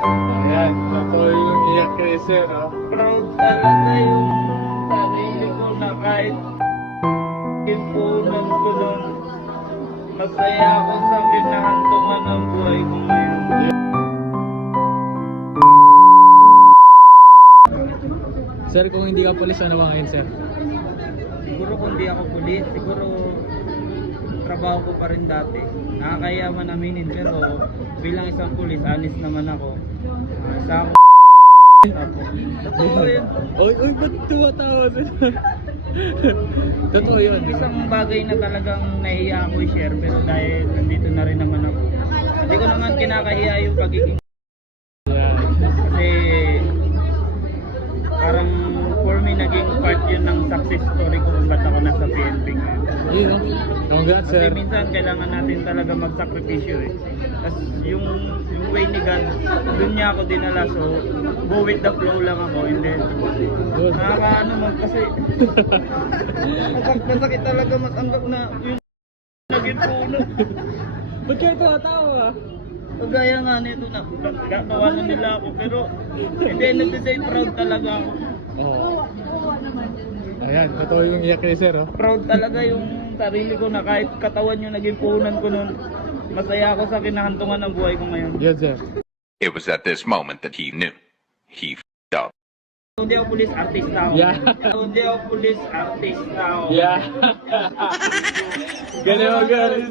Ayan, totoo yung iyak kay sir, oh. Proud talaga yung sarili ko na kahit impunan ko nun. Masaya ako sa kinahantungan ng buhay ko ngayon. Sir, kung hindi ka pulis, ano ba ngayon, sir? Siguro kung di ako pulis, siguro trabaho ko pa rin dati. Nakakaya man aminin pero bilang isang pulis, honest naman ako. Uh, sa ako Apo. Totoo yun. Oy, oy, ba't tumatawa totoo yun. Isang bagay na talagang nahiya ako i-share pero dahil nandito na rin naman ako. Hindi ko naman kinakahiya yung pagiging yun ng success story ko kung ba't ako nasa PNP ngayon. Yun, no? Congrats, Kasi sir. minsan kailangan natin talaga magsakripisyo eh. Tapos yung, yung way ni God, doon niya ako dinala. So, go with the flow lang ako. And then, Good. nakakaano mo kasi, masakit, talaga matanggap na yun naging puno. Ba't kayo tumatawa? Kagaya nga nito na, natawanan nila ako. Pero, at the proud talaga ako. Oo. Ayan, totoo yung iyak kay sir, oh. Proud talaga yung sarili ko na kahit katawan yung naging puhunan ko noon, masaya ako sa kinahantungan ng buhay ko ngayon. Yes, sir. It was at this moment that he knew. He f***ed up. Kung di ako pulis, artista ako. Yeah. Kung di ako pulis, artista ako. Yeah. Galing mo, galing.